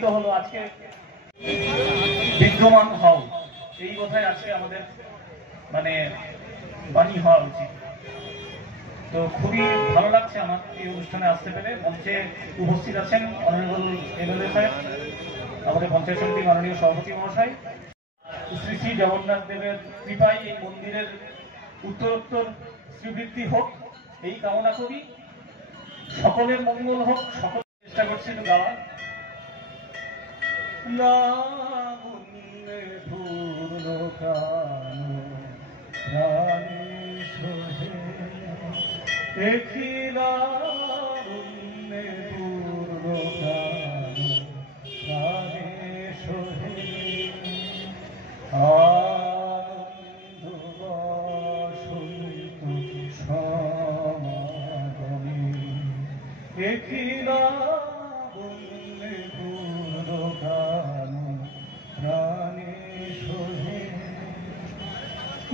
উপনীত হলো। আজকে বিদ্যমান হও, এই কথাই আজকে আমাদের মানে বাণী হওয়া উচিত। তো খুবই ভালো লাগছে আমার এই অনুষ্ঠানে আসতে পেরে। মঞ্চে উপস্থিত আছেন অনারেবল এমএলএ সাহেব, আমাদের পঞ্চায়েত সমিতির মাননীয় সভাপতি মহাশয়। শ্রী শ্রী জগন্নাথ দেবের কৃপায় এই মন্দিরের উত্তরোত্তর শ্রীবৃদ্ধি হোক, এই কামনা করি। সকলের মঙ্গল হোক। সকল চেষ্টা করছি তো গাওয়া।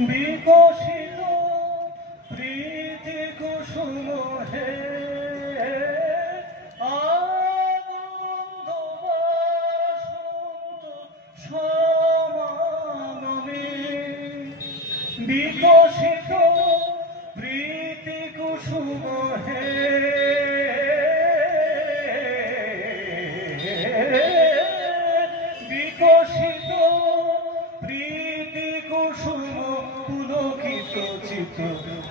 বিকশিত প্রীতি কুসুম হে আনন্দ বসন্ত সমাগমে, বিকশিত প্রীতি কুসুম হে বিকশিত প্রীতি কুসুম পুলকিত চিত্ত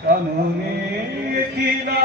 কাননে কিনা